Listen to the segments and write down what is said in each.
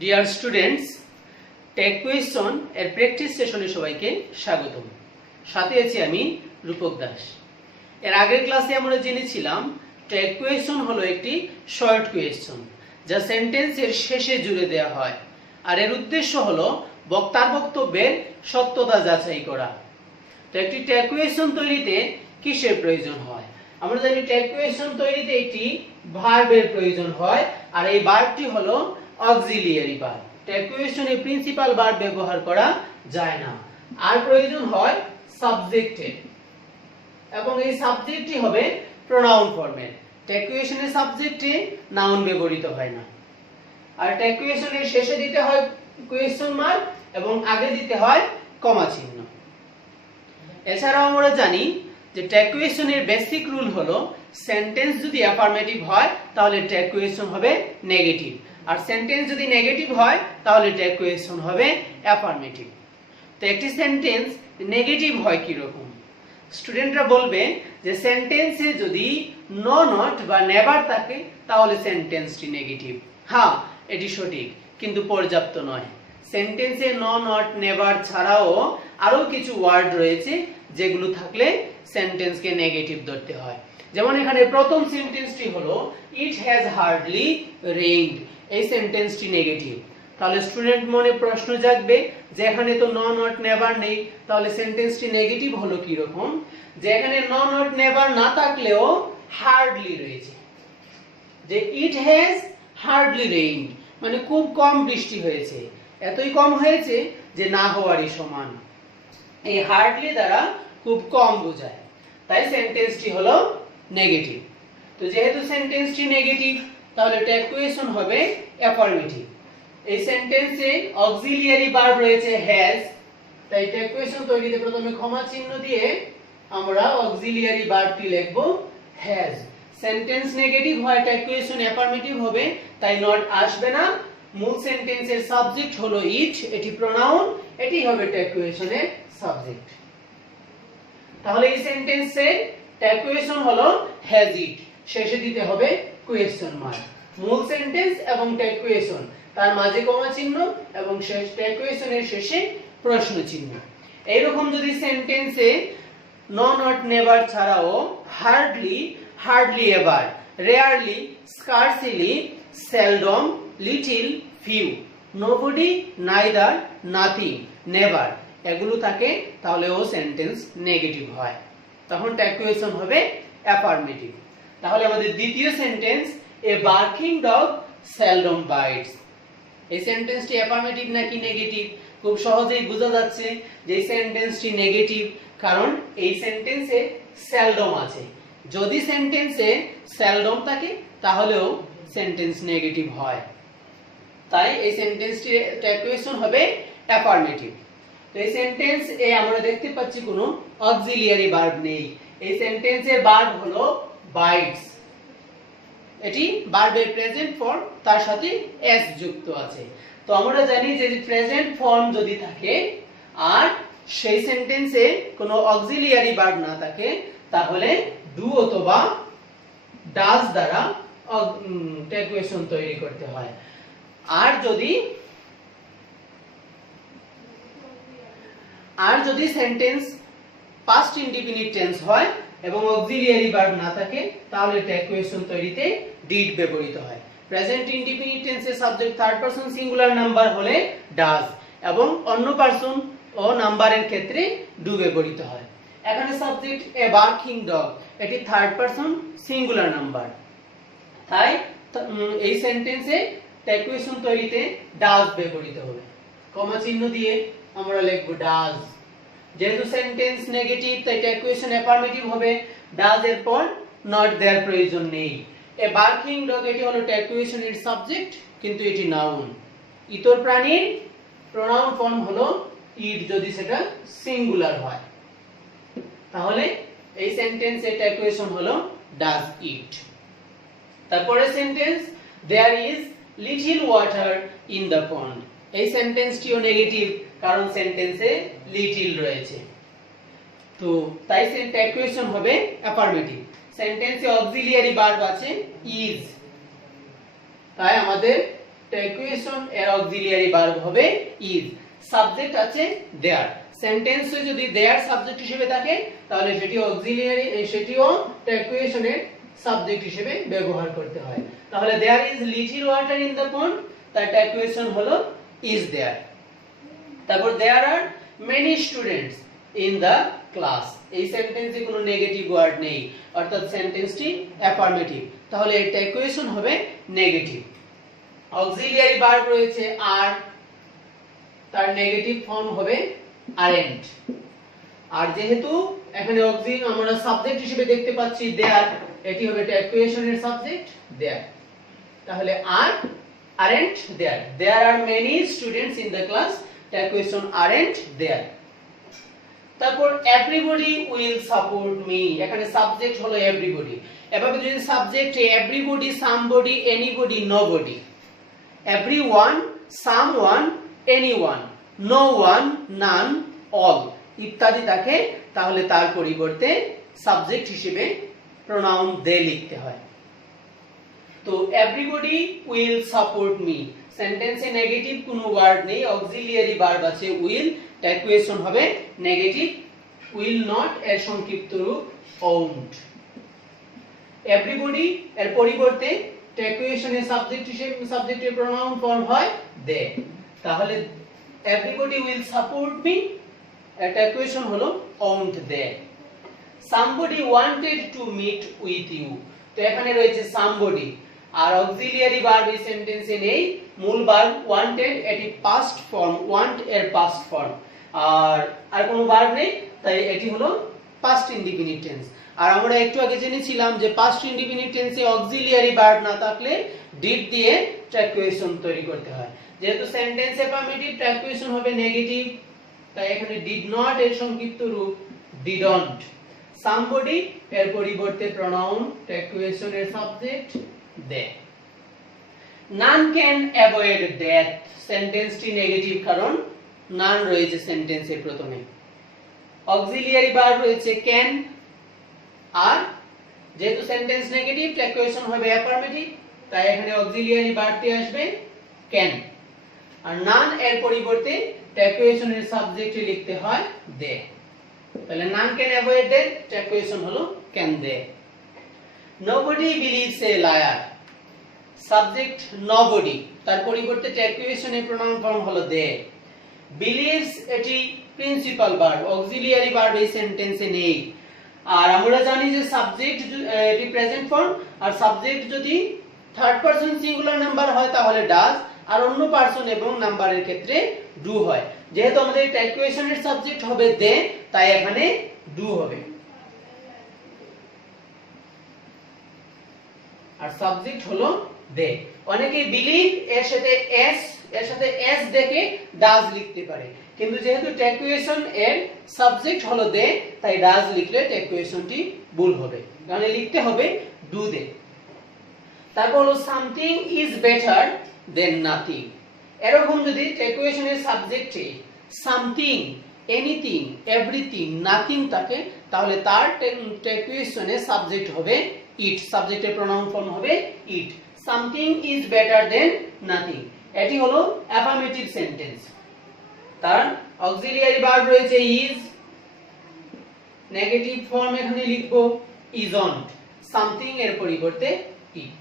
Dear students, take question এর practice সেশনে সবাইকে স্বাগতম। সাথে আছি আমি রূপক দাস। এর আগের ক্লাসে আমরা জেনেছিলাম টেক কোয়েশ্চন হলো একটি শর্ট কোয়েশ্চন যা সেন্টেন্সের শেষে জুড়ে দেওয়া হয়, আর এর উদ্দেশ্য হলো বক্তার বক্তব্যের সত্যতা যাচাই করা। তো একটি টেক কোয়েশ্চন তৈরিতে কিসের প্রয়োজন হয়? আমরা জানি টেক কোয়েশ্চন তৈরিতে একটি ভার্বের প্রয়োজন হয়, আর এই ভার্বটি হলো অক্সিলিয়ারি ভার্ব। টেক কোয়েশ্চনে প্রিন্সিপাল ভার্ব ব্যবহার করা যায় না, আর প্রয়োজন হয় সাবজেক্টের, এবং এই সাবজেক্টটি হবে প্রোনাউন ফর্মের। টেক কোয়েশ্চনের সাবজেক্টে নাউন ব্যবহৃত হয় না, আর টেক কোয়েশ্চনের শেষে দিতে হয় কোয়েশ্চন মার্ক এবং আগে দিতে হয় কমা চিহ্ন। এছাড়াও আমরা জানি যে টেক কোয়েশ্চনের বেসিক রুল হলো সেন্টেন্স যদি অ্যাফার্মেটিভ হয় তাহলে টেক কোয়েশ্চন হবে নেগেটিভ, আর সেন্টেন্স যদি নেগেটিভ হয় তাহলে টেক কোয়েশ্চন হবে অ্যাফার্মেটিভ। তো একটি সেন্টেন্স নেগেটিভ হয় কি রকম? স্টুডেন্টরা বলবে যে সেন্টেন্সে যদি নো, নট বা নেভার থাকে তাহলে সেন্টেন্সটি নেগেটিভ। হ্যাঁ, এটি সঠিক, কিন্তু পর্যাপ্ত নয়। সেন্টেন্সে নো, নট, নেভার ছাড়াও আরো কিছু ওয়ার্ড রয়েছে যেগুলো থাকলে সেন্টেন্সকে নেগেটিভ ধরতে হয়। যেমন এখানে প্রথম সেন্টেন্সটি হলো ইট হ্যাজ হার্ডলি রেইনড। এই সেন্টেন্সটি নেগেটিভ। তাহলে স্টুডেন্ট মনে প্রশ্ন জাগবে যে এখানে তো নো, নট, নেভার নেই, তাহলে সেন্টেন্সটি নেগেটিভ হলো কি রকম? যে এখানে নো, নট, নেভার না থাকলেও হার্ডলি রয়েছে, যে ইট হ্যাজ হার্ডলি রেইনড মানে খুব কম বৃষ্টি হয়েছে, এতই কম হয়েছে যে না হওয়ারই সমান। এই হার্ডলি দ্বারা খুব কম বোঝায়, তাই সেন্টেন্সটি হলো নেগেটিভ। তো যেহেতু সেন্টেন্সটি নেগেটিভ তাহলে টেক কোয়েশ্চন হবে অ্যাফার্মেটিভ। এই সেন্টেন্সে অক্সিলিয়ারি ভার্ব রয়েছে হ্যাজ, তাই টেক কোয়েশ্চন তৈরিতে প্রথমে কমা চিহ্ন দিয়ে আমরা অক্সিলিয়ারি ভার্বটি লিখব হ্যাজ। সেন্টেন্স নেগেটিভ হয়, টেক কোয়েশ্চন অ্যাফার্মেটিভ হবে, তাই নট আসবে না। মূল সেন্টেন্সের সাবজেক্ট হলো ইট, এটি প্রোনাউন, এটি হবে টেক কোয়েশ্চনের সাবজেক্ট। তাহলে এই সেন্টেন্সে টেক কোয়েশ্চন হলো হ্যাজ ইট, শেষে দিতে হবে কোয়েশ্চন মার্ক। মূল সেন্টেন্স এবং টেক কোয়েশ্চন, তার মাঝে কমা চিহ্ন এবং শেষ টেক কোয়েশ্চনের শেষে প্রশ্ন চিহ্ন। এইরকম যদি সেন্টেন্সে নো, নট, নেভার ছাড়াও hardly, hardly ever, rarely, scarcely, seldom, little, few, nobody, neither, nothing, never এগুলো থাকে, তাহলে ও সেন্টেন্স নেগেটিভ হয়, তখন টেক কোয়েশ্চন হবে অ্যাফার্মেটিভ। তাহলে আমাদের দ্বিতীয় sentence a barking dog seldom bites. এই সেন্টেন্সটি অ্যাফার্মেটিভ নাকি নেগেটিভ? খুব সহজেই বোঝা যাচ্ছে যে এই সেন্টেন্সটি নেগেটিভ, কারণ এই সেন্টেন্সে সেলডম আছে। যদি সেন্টেন্সে সেলডম থাকে তাহলেও সেন্টেন্স নেগেটিভ হয়, তাই এই সেন্টেন্সটি টেক কোয়েশ্চন হবে অ্যাফার্মেটিভ। তো এই সেন্টেন্স এ আমরা দেখতে পাচ্ছি কোনো অক্সিলিয়ারি ভার্ব নেই। এই সেন্টেন্সের ভার্ব হলো বাইটস, এটি ভার্বের প্রেজেন্ট ফর্ম, তার সাথে এস যুক্ত আছে। তো আমরা জানি যে প্রেজেন্ট ফর্ম যদি থাকে আর সেই সেন্টেন্সে কোনো অক্সিলিয়ারি ভার্ব না থাকে তাহলে ডু অথবা ডাজ দ্বারা টেক কোয়েশ্চন তৈরি করতে হয়। আর যদি সেন্টেন্স পাস্ট ইনডিফিনিট টেন্স হয় এবং অক্সিলিয়ারি ভার্ব না থাকে তাহলে টেক কোয়েশ্চন তৈরিতে ডিড ব্যবহৃত হয়। প্রেজেন্ট ইনডিফিনিট টেন্সের subject third person singular number হলে ডাজ, এবং অন্য পারসন ও নাম্বারের ক্ষেত্রে ডু ব্যবহৃত হয়। এখানে সাবজেক্ট এ বার্কিং ডগ, এটি থার্ড পারসন সিঙ্গুলার নাম্বার, তাই এই সেন্টেন্সে টেক কোয়েশ্চন তৈরিতে ডাজ ব্যবহৃত হবে। কমা চিহ্ন দিয়ে আমরা লিখব ডাজ। যেহেতু সেন্টেন্স নেগেটিভ তাই টেক কোয়েশ্চন অ্যাফার্মেটিভ হবে, ডাজ এর পর নট দেয়ার প্রয়োজন নেই। এ বার্কিং ডগ এটি হলো টেক কোয়েশ্চনের সাবজেক্ট, কিন্তু এটি নাউন। ইতর প্রাণীর প্রোনাউন ফর্ম হলো ইট যদি সেটা সিঙ্গুলার হয়, তাহলে এই সেন্টেন্সে টেক কোয়েশ্চন হলো ডাজ ইট। তারপরে sentence there is little water in the pond. এই সেন্টেন্সটিও নেগেটিভ, কারণ সেন্টেন্সে লিটল রয়েছে, তো তাই টেক কোয়েশ্চন হবে অ্যাফার্মেটিভ। সেন্টেন্সে অক্সিলিয়ারি ভার্ব আছে ইজ, তাই আমাদের ট্যাকুয়েশন এর অক্সিলিয়ারি ভার্ব হবে ইজ। সাবজেক্ট আছে দেয়ার, সেন্টেন্সে যদি দেয়ার সাবজেক্ট হিসেবে থাকে তাহলে সেটি অক্সিলিয়ারি, সেটিও ট্যাকুয়েশনের সাবজেক্ট হিসেবে ব্যবহার করতে হয়। তাহলে there is little water in the pond, তার ট্যাকুয়েশন হলো ইজ দেয়ার। তারপর there are many students in the class, এই সেন্টেন্সে কোনো নেগেটিভ ওয়ার্ড নেই, অর্থাৎ সেন্টেন্সটি অ্যাফার্মেটিভ, তাহলে এর ট্যাকুয়েশন হবে নেগেটিভ। অক্সিলিয়ারি ভার্ব রয়েছে আর, তার নেগেটিভ ফর্ম হবে আরেন্ট। আর যেহেতু এখানে আমরা সাবজেক্ট হিসেবে দেখতে পাচ্ছি দেয়ার, এটি হবে ট্যাকুয়েশনের সাবজেক্ট দেয়ার। তাহলে আর aren't there, there are many students in the class, ট্যাকুয়েশন aren't there। তারপর everybody will support me, এখানে সাবজেক্ট হলো everybody। এভাবে যদি subject everybody, somebody, anybody, nobody, everyone, someone, anyone, no one, none, all ইত্যাদি থাকে, তাহলে তার পরিবর্তে সাবজেক্ট হিসেবে প্রোনাউন দে লিখতে হয়। তো everybody will support me, সেন্টেন্সে নেগেটিভ কোনো ওয়ার্ড নেই, অক্সিলিয়ারি ভার্ব আছে will, ট্যাকুয়েশন হবে নেগেটিভ, will not এর সংক্ষিপ্ত রূপ won't। everybody এর পরিবর্তে ট্যাকুয়েশনের সাবজেক্ট হিসেবে সাবজেক্টের প্রোনাউন ফর্ম হয় they, তাহলে everybody will support me এর ট্যাকুয়েশন হলো won't they। somebody wanted to meet with you, তো এখানে রয়েছে somebody, আর অক্সিলিয়ারি ভার্ব এই সেন্টেন্সে নেই, মূল ভার্ব ওয়ান্টেড, এটি পাস্ট ফর্ম, ওয়ান্ট এর পাস্ট ফর্ম, আর কোনো ভার্ব নেই, তাই এটি হলো পাস্ট ইনডিফিনিট টেন্স। আর আমরা একটু আগে জেনেছিলাম যে পাস্ট ইনডিফিনিট টেন্সে অক্সিলিয়ারি ভার্ব না থাকলে ডিড দিয়ে ট্যাকুয়েশন তৈরি করতে হয়। যেহেতু সেন্টেন্স অ্যাফার্মেটিভ, ট্যাকুয়েশন হবে নেগেটিভ, তাই এখানে ডিড নট এর সংক্ষিপ্ত রূপ ডিডন্ট। somebody এর পরিবর্তে প্রোনাউন, ট্যাকুয়েশনের subject they। none can avoid death, সেন্টেন্সটি নেগেটিভ কারণ none রয়েছে সেন্টেন্সের প্রথমে। অক্সিলিয়ারি ভার্ব রয়েছে can, আর যেহেতু সেন্টেন্স নেগেটিভ ট্যাকুয়েশন হবে অ্যাফার্মেটিভ, তাই এখানে অক্সিলিয়ারি ভার্বটি আসবে can, আর none এর পরিবর্তে ট্যাকুয়েশনের সাবজেক্টে লিখতে হয় they, তাহলে none can avoid death, ট্যাকুয়েশন হলো can they। nobody believes a liar, subject nobody, তার পরিবর্তে ট্যাকুয়েশনের প্রোনাউন ফর্ম হলো they। believes এটি প্রিন্সিপাল ভার্ব, অক্সিলিয়ারি ভার্ব এই সেন্টেন্সে নেই, আর আমরা জানি যে সাবজেক্ট এটি প্রেজেন্ট ফর্ম, আর সাবজেক্ট যদি থার্ড পারসন সিঙ্গুলার নাম্বার হয় তাহলে ডাজ, আর অন্য পারসন এবং নাম্বারের ক্ষেত্রে ডু হয়। যেহেতু আমাদের ট্যাকুয়েশনের সাবজেক্ট হবে দে, তাই এখানে ডু হবে, আর সাবজেক্ট হলো দে। অনেকে বিলিভ এর সাথে এস দেখে ডাজ লিখতে পারে, কিন্তু যেহেতু ট্যাকুয়েশন এর সাবজেক্ট হলো দে, তাই ডাজ লিখলে ট্যাকুয়েশনটি ভুল হবে, মানে লিখতে হবে ডু দে। তারপর হলো something is better than nothing, এরকম যদি ট্যাকুয়েশনের সাবজেক্টে সামথিং, এনিথিং, এভরিথিং, নাথিং থাকে, তাহলে তার ট্যাকুয়েশনে সাবজেক্ট হবে ইট, সাবজেক্টের প্রোনাউন ফর্ম হবে it. Something is better than nothing, এটি হলো অ্যাফার্মেটিভ সেন্টেন্স, তার অক্সিলিয়ারি ভার্ব রয়েছে ইজ, নেগেটিভ ফর্ম এখানে লিখব ইজন্ট, সামথিং এর পরিবর্তে ইট।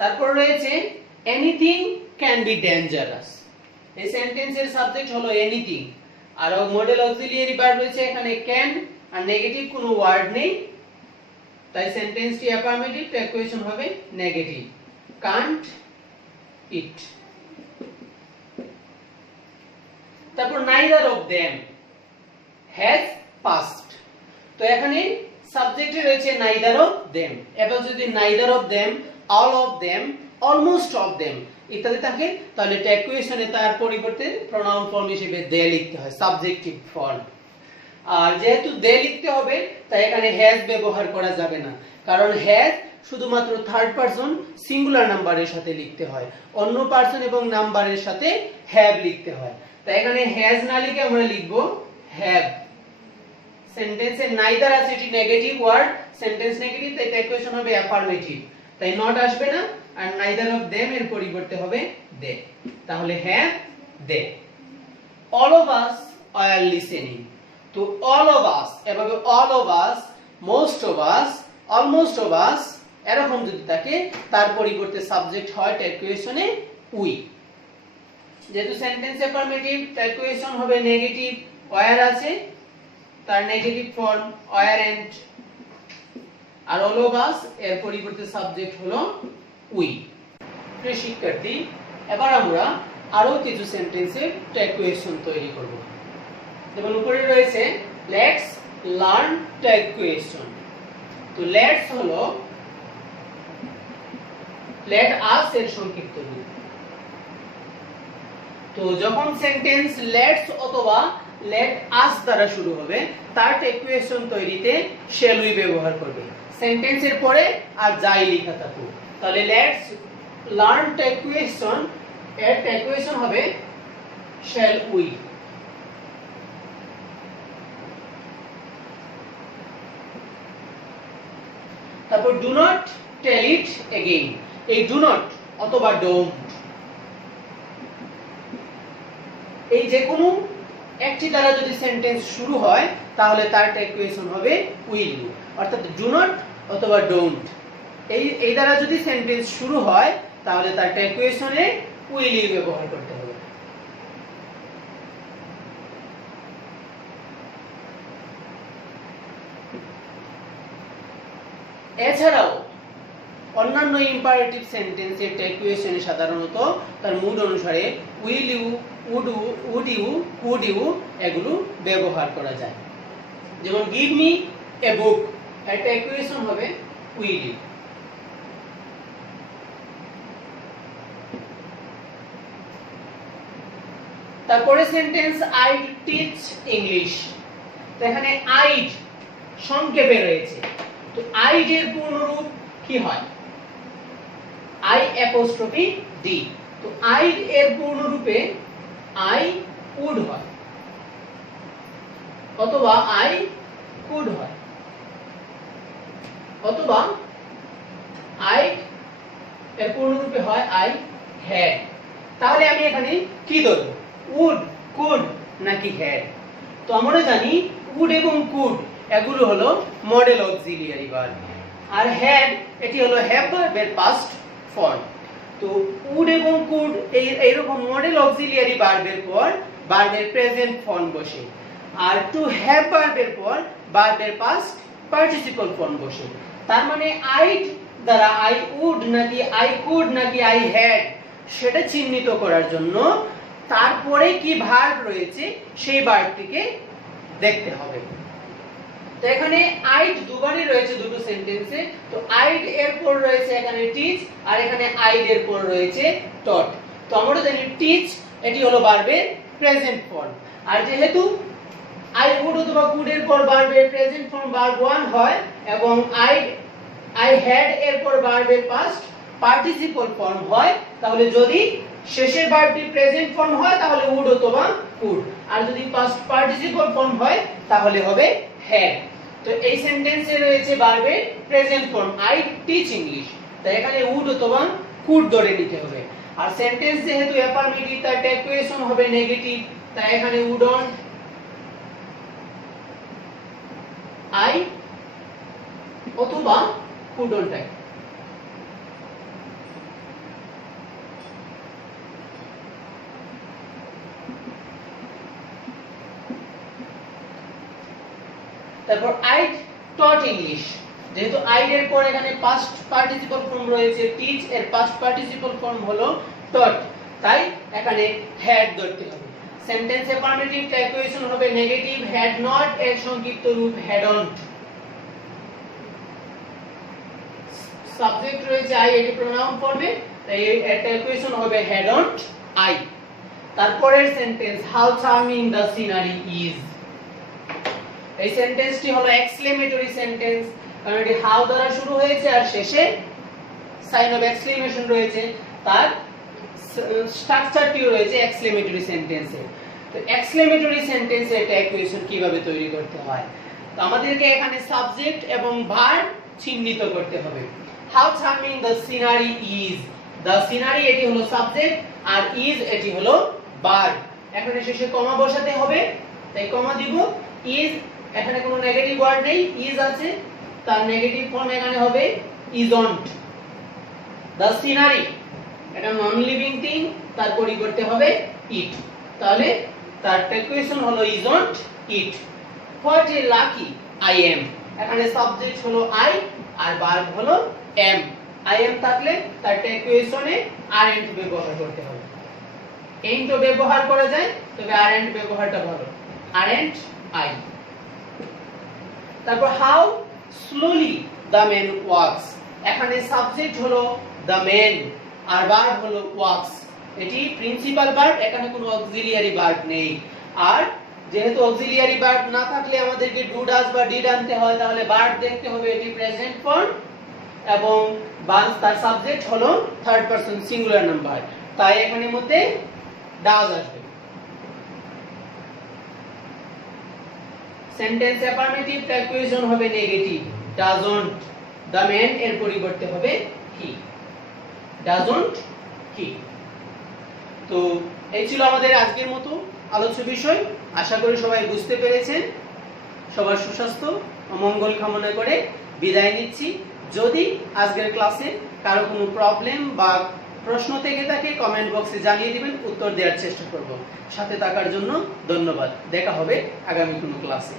তারপর রয়েছে এনিথিং ক্যান বি ডেঞ্জারাস, এই সেন্টেন্সের সাবজেক্ট হলো এনিথিং, আর মডেল অক্সিলিয়ারি ভার্ব রয়েছে এখানে ক্যান, আর নেগেটিভ কোনো ওয়ার্ড নেই, তাই সেন্টেন্সটি অ্যাফার্মেটিভ, ট্যাকুয়েশন হবে নেগেটিভ, কান্ট ইট। তারপর neither of them has past, তো এখানে সাবজেক্টে রয়েছে নাইদার অফ দেম, এবার যদি neither of them, all of them, almost of them ইত্যাদি থাকে, তাহলে ট্যাকুয়েশনে তার পরিবর্তে প্রোনাউন ফর্ম হিসেবে দে লিখতে হয়, সাবজেক্টিভ ফর্ম। আর যেহেতু দে লিখতে হবে, তাই এখানে হ্যাজ ব্যবহার করা যাবে না, কারণ হ্যাজ শুধুমাত্র থার্ড পারসন সিঙ্গুলার নাম্বারের সাথে লিখতে হয়, অন্য পারসন এবং নাম্বারের সাথে হ্যাভ লিখতে হয়, তাই এখানে হ্যাজ না লিখে আমরা লিখব হ্যাভ। সেন্টেন্সে নাইদার আছে, এটি নেগেটিভ ওয়ার্ড, সেন্টেন্স নেগেটিভ, তাই ট্যাকুয়েশন হবে অ্যাফার্মেটিভ, তাই নট আসবে না, আর neither of them এর পরিবর্তে হবে they। তাহলে have they। all of us are listening। তো all of us এভাবে all of us, most of us, almost of us এরকম যদি থাকে তার পরিবর্তে সাবজেক্ট হয় ট্যাগ কোয়েশনে we। যেহেতু সেন্টেন্স অ্যাফার্মেটিভ ট্যাগ কোয়েশন হবে নেগেটিভ, where আছে তার নেগেটিভ ফর্ম weren't, আর all of us এর পরিবর্তে সাবজেক্ট হলো we। প্রিয় শিক্ষার্থী, এবার আমরা আরো কিছু সেন্টেন্সের ট্যাগ কোয়েশন তৈরি করব। যেমন উপরে রয়েছে লেটস লার্ন ট্যাগ কোয়েশন। তো লেটস হলো লেট আস এর সংক্ষিপ্ত রূপ। তো যখন সেন্টেন্স লেটস অথবা লেট আস দ্বারা শুরু হবে তার ট্যাগ কোয়েশন তৈরিতে শ্যাল উই ব্যবহার করবে সেন্টেন্সের পরে আর যাই লেখা থাকুক। তাহলে লেটস লার্ন ট্যাগ কোয়েশন এর ট্যাগ কোয়েশন হবে শ্যাল উই। তারপর do not tell it again. এই ডু নট অথবা ডোন্ট এই যে কোনো একটি দ্বারা যদি সেন্টেন্স শুরু হয় তাহলে তার ট্যাগ কোয়েশন হবে উইল ইউ। অর্থাৎ ডু নট অথবা ডোন্ট এই দ্বারা যদি সেন্টেন্স শুরু হয় তাহলে তার ট্যাগ কোয়েশনে উইল ইউ ব্যবহার করতে হবে। এছাড়াও অন্যান্য ইম্পারেটিভ সেন্টেন্সের ট্যাগ কোয়েশনে সাধারণত তার মুড অনুসারে will you, would you, could you এগুলো ব্যবহার করা যায়। যেমন গিভ মি এ বুক এর ট্যাগ কোয়েশন হবে উইল ইউ। তারপরে সেন্টেন্স আই টিচ ইংলিশ। তো এখানে আইড সংক্ষেপে রয়েছে। তো আইড এর পূর্ণরূপ কি হয়? I apostrophe D. তো আইড এর পূর্ণরূপে আই উড হয় অথবা আই কুড হয় অথবা আই এর পূর্ণরূপে হয় আই হ্যাড। তাহলে আমি এখানে কি ধরব? উড, কুড নাকি হ্যাড? তো আমরা জানি উড এবং কুড এগুলো হলো মডেল অক্সিলিয়ারি ভার্ব, আর হ্যাড এটি হলো হ্যাভ ভার্বের পাস্ট ফর্ম। তো উড এবং কুড এইরকম মডেল অক্সিলিয়ারি ভার্বের পর ভার্বের প্রেজেন্ট ফর্ম বসে, আর টু হ্যাভ ভার্বের পর ভার্বের পাস্ট পার্টিসিপল ফর্ম বসে। তার মানে আইড দ্বারা আই উড নাকি আই কুড নাকি আই হ্যাড সেটা চিহ্নিত করার জন্য তারপরে কি ভার্ব রয়েছে সেই ভার্বটিকে দেখতে হবে। তো এখানে আইড দুবারই রয়েছে দুটো সেন্টেন্সে। তো আইড এর পর রয়েছে এখানে টিচ, আর এখানে আইড এর পর রয়েছে টট। তো আমরা জানি টিচ এটি হলো ভার্বের প্রেজেন্ট ফর্ম, আর যেহেতু আই উড অথবা কুড এর পর ভার্বের প্রেজেন্ট ফর্ম ভার্ব 1 হয় এবং আই হ্যাড এর পর ভার্বের পাস্ট পার্টিসিপল ফর্ম হয়, তাহলে যদি শেষের ভার্বটি প্রেজেন্ট ফর্ম হয় তাহলে উড অথবা কুড, আর যদি পাস্ট পার্টিসিপল ফর্ম হয় তাহলে হবে হ্যাড। তো এই সেন্টেন্সে রয়েছে ভার্বের present form I teach English, তাই এখানে উড অথবা কুড ধরে নিতে হবে। আর সেন্টেন্স যেহেতু অ্যাফার্মেটিভ তার ট্যাগ কোয়েশন হবে নেগেটিভ, তাই এখানে উডন্ট, আই অথবা কুডন্ট থাকে। তারপর আই টট ইংলিশ। যেহেতু আইড এর পর এখানে পাস্ট পার্টিসিপল ফর্ম রয়েছে, টিচ এর পাস্ট পার্টিসিপল ফর্ম হলো টট, তাই এখানে হ্যাড ধরতে হবে। সেন্টেন্স অ্যাফার্মেটিভ ট্যাগ কোয়েশন হবে নেগেটিভ, হ্যাড নট এর সংক্ষিপ্ত রূপ হ্যাডন্ট। সাবজেক্ট রয়েছে আই, এটি প্রোনাউন ফর্মে, তাই এর ট্যাগ কোয়েশন হবে হ্যাডন্ট আই। তারপরের sentence how charming the scenery is. এই সেন্টেন্সটি হলো এক্সক্লেমেটরি সেন্টেন্স, কারণ এটি হাউ দ্বারা শুরু হয়েছে আর শেষে সাইন অফ এক্সক্লেমেশন রয়েছে, তার স্ট্রাকচারটিও রয়েছে এক্সক্লেমেটরি সেন্টেন্সে। তো এক্সক্লেমেটরি সেন্টেন্সে ট্যাগ কোয়েশন কিভাবে তৈরি করতে হয়? তো আমাদেরকে এখানে সাবজেক্ট এবং ভার্ব চিহ্নিত করতে হবে। How charming the scenery is. The scenery এটি হলো সাবজেক্ট আর ইজ এটি হলো ভার্ব। এখানে শেষে কমা বসাতে হবে, তাই কমা দিব। ইজ এখানে কোনো নেগেটিভ ওয়ার্ড নেই, ইজ আছে, তার নেগেটিভ ফর্ম এখানে হবে ইজন্ট। দ্য সিনারি এটা নন লিভিং থিং, তার পরিবর্তে হবে ইট। তাহলে তার টেকুয়েশন হলো isn't it. What a lucky I am, এখানে সাবজেক্ট হলো আই আর ভার্ব হলো এম। আই এম থাকলে তার টেকুয়েশনে আরএন্ট ব্যবহার করতে হবে। এন্ট তো ব্যবহার করা যায়, তবে আরএন্ট ব্যবহারটা ভালো। আরএন্ট আই। তারপর how slowly the man walks, এখানে সাবজেক্ট হলো দ্য ম্যান আর ভার্ব হলো ওয়াকস। এটি প্রিন্সিপাল ভার্ব, এখানে কোনো অক্সিলিয়ারি ভার্ব নেই। আর যেহেতু অক্সিলিয়ারি ভার্ব না থাকলে আমাদেরকে ডু ডাজ বা ডিড আনতে হয়, তাহলে ভার্ব দেখতে হবে এটি প্রেজেন্ট ফর্ম এবং তার সাবজেক্ট হলো থার্ড পারসন সিঙ্গুলার নাম্বার, তাই এখানে মধ্যে ডাজ আসবে। সেন্টেন্স অ্যাফার্মেটিভ, টেকুয়েশন হবে নেগেটিভ, ডাজন্ট। দ্য ম্যান এর পরিবর্তে হবে হি, ডাজন্ট হি। তো এই ছিল আমাদের আজকের মতো আলোচ্য বিষয়। আশা করি সবাই বুঝতে পেরেছেন। সবার সুস্বাস্থ্য ও মঙ্গল কামনা করে বিদায় নিচ্ছি। যদি আজকের ক্লাসে কারো কোনো প্রবলেম বা প্রশ্ন থেকে থাকে কমেন্ট বক্সে জানিয়ে দিবেন, উত্তর দেওয়ার চেষ্টা করব। সাথে থাকার জন্য ধন্যবাদ। দেখা হবে আগামী কোনো ক্লাসে।